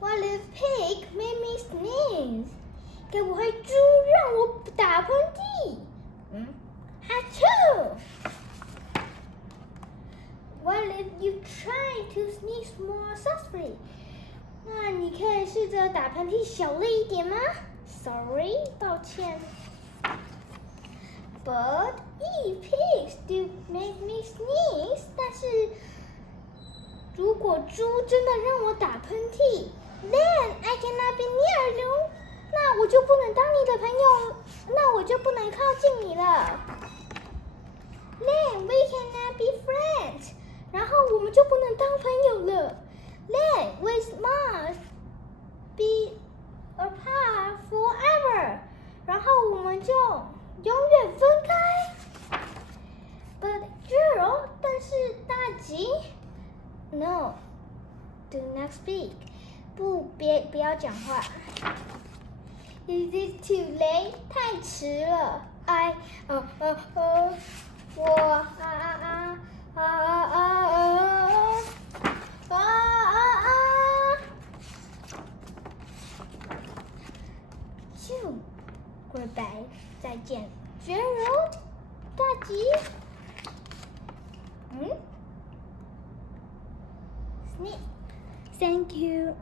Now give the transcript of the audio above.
What if pig made me sneeze？ 该不会猪让我打喷嚏？哈啾 ！What if you try to sneeze more softly？ 那你可以试着打喷嚏小力一点吗 ？Sorry， 抱歉。But if pigs do make me sneeze， 但是如果猪真的让我打喷嚏 ，then I cannot be near you。那我就不能当你的朋友，那我就不能靠近你了。Then we cannot be friends， 然后我们就不能当朋友了。Then we must be apart forever， 然后我们就永远分开。But girl， 但是大吉 ，No，do not speak， 不要讲话。Is it too late？ 太迟了。Goodbye， 再见 ，Gerald， 大吉。Snake， Thank you。